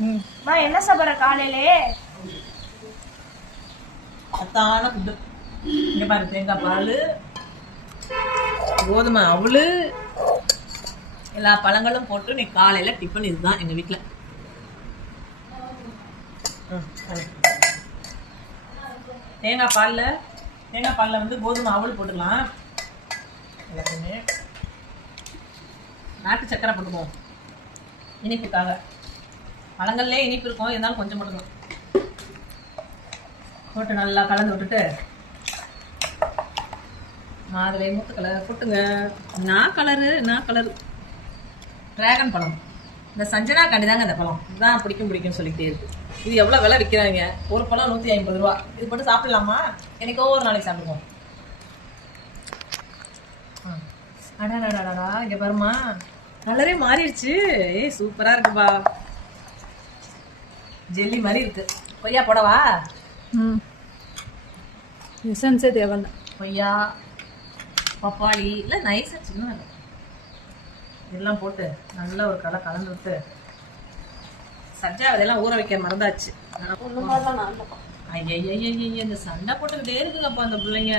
என்ன சாப்பிட்ற காலையிலே? சத்தான ஃபுட்டு. இங்க பாரு, தேங்காய் பால், கோதுமை அவளு, எல்லா பழங்களும் போட்டு நீ காலையில டிஃபன் இதுதான் எங்க வீட்டுல. தேங்காய் பால்ல வந்து கோதுமை அவள் போட்டுக்கலாம். எல்லாத்தையுமே நாட்டு சக்கரை போட்டுக்குவோம் இனிப்புக்காக. பழங்கள்லேயே இனிப்பு இருக்கும், இருந்தாலும் கொஞ்சம் போட்டுக்கலாம். போட்டு நல்லா கலந்து விட்டுட்டு மாதுளை மூட்டு கலர் போட்டுங்க. நான் கலரு டிராகன் பழம். இந்த சஞ்சனா கண்டிதாங்க இந்த பழம் இதுதான் பிடிக்கும்னு சொல்லிக்கிட்டே இருக்கு. இது எவ்வளோ விலை விற்கிறாங்க? ஒரு பழம் 150 ரூபா. இது போட்டு சாப்பிடலாமா? எனக்கோ ஒரு நாளைக்கு சாப்பிடுவோம். அடாடாடாடா, இங்கே பாருமா, கலரே மாறிடுச்சு. சூப்பராக இருக்குப்பா, ஜெல்லி மாதிரி இருக்கு. கொய்யா போடவா? எசன்ஸே தேவையில்ல. கொய்யா, பப்பாளி இல்லை நைஸாக சின்ன இதெல்லாம் போட்டு நல்லா ஒரு கலந்து விட்டு, சஜ்ஜா அதெல்லாம் ஊற வைக்க மறந்தாச்சு. ஐய இந்த சண்டை போட்டுக்கிட்டே இருக்குங்கப்பா அந்த பிள்ளைங்க.